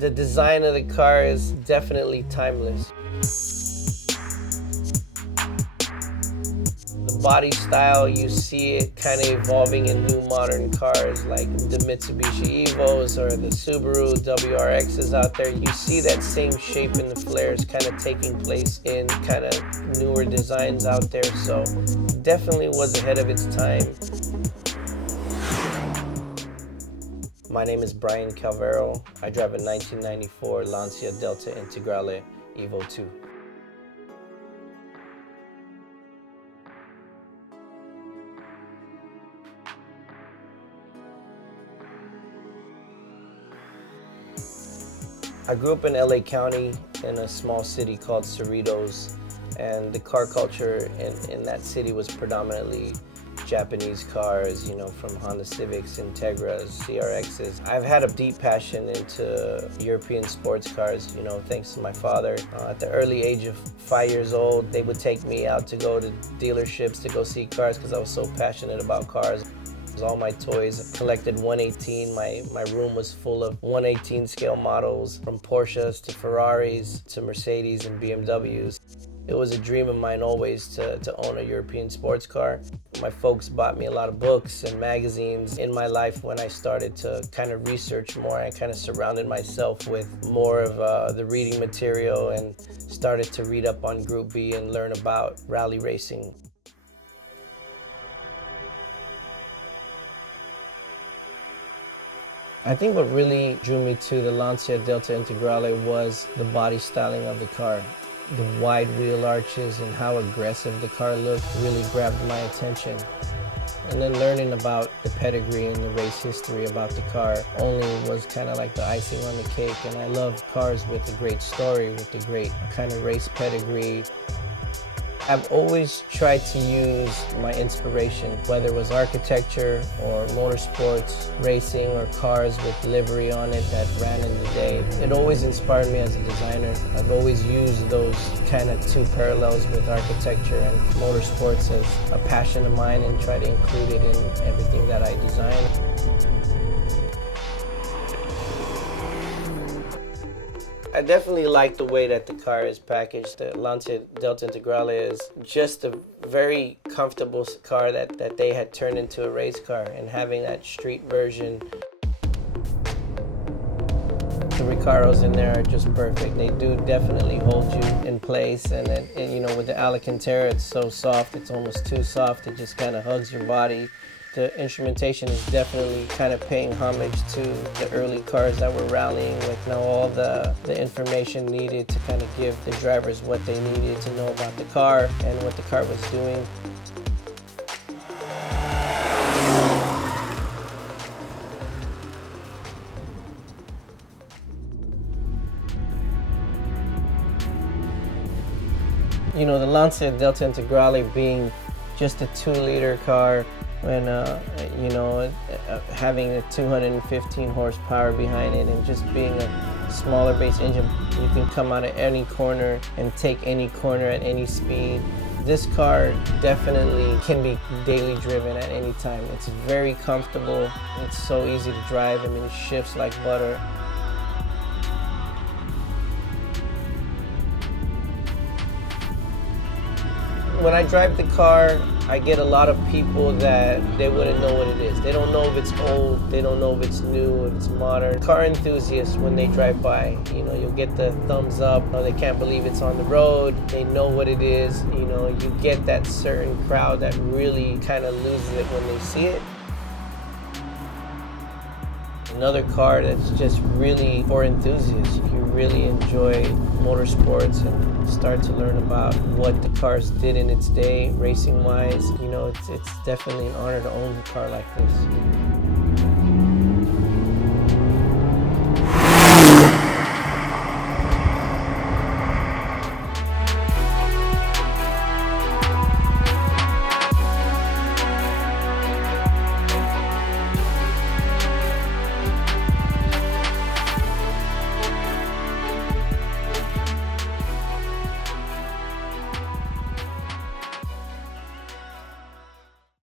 The design of the car is definitely timeless. The body style, you see it kind of evolving in new modern cars like the Mitsubishi Evos or the Subaru WRXs out there. You see that same shape in the flares kind of taking place in kind of newer designs out there. So definitely was ahead of its time. My name is Bryan Calvero. I drive a 1994 Lancia Delta Integrale Evo 2. I grew up in LA County in a small city called Cerritos, and the car culture in that city was predominantly Japanese cars, you know, from Honda Civics, Integras, CRXs. I've had a deep passion into European sports cars, you know, thanks to my father. At the early age of 5 years old, they would take me out to go to dealerships to go see cars because I was so passionate about cars. All my toys, collected 118. My room was full of 118 scale models, from Porsches to Ferraris to Mercedes and BMWs. It was a dream of mine always to own a European sports car. My folks bought me a lot of books and magazines. In my life, when I started to kind of research more, I kind of surrounded myself with more of the reading material and started to read up on Group B and learn about rally racing. I think what really drew me to the Lancia Delta Integrale was the body styling of the car. The wide wheel arches and how aggressive the car looked really grabbed my attention. And then learning about the pedigree and the race history about the car only was kind of like the icing on the cake. And I love cars with a great story, with a great kind of race pedigree. I've always tried to use my inspiration, whether it was architecture or motorsports, racing, or cars with livery on it that ran in the day. It always inspired me as a designer. I've always used those kind of two parallels with architecture and motorsports as a passion of mine and try to include it in everything that I design. I definitely like the way that the car is packaged. The Lancia Delta Integrale is just a very comfortable car that they had turned into a race car, and having that street version. The Recaros in there are just perfect. They do definitely hold you in place, and you know, with the Alcantara, it's so soft, it's almost too soft. It just kind of hugs your body. The instrumentation is definitely kind of paying homage to the early cars that were rallying with now all the information needed to kind of give the drivers what they needed to know about the car and what the car was doing. You know, the Lancia Delta Integrale being just a 2-liter car, when you know, having a 215 horsepower behind it and just being a smaller base engine, you can come out of any corner and take any corner at any speed. This car definitely can be daily driven at any time. It's very comfortable. It's so easy to drive. I mean, it shifts like butter. When I drive the car, I get a lot of people that they wouldn't know what it is. They don't know if it's old, they don't know if it's new, if it's modern. Car enthusiasts, when they drive by, you know, you'll get the thumbs up. They can't believe it's on the road. They know what it is. You know, you get that certain crowd that really kind of loses it when they see it. Another car that's just really for enthusiasts. If you really enjoy motorsports and start to learn about what the cars did in its day, racing-wise, you know, it's definitely an honor to own a car like this.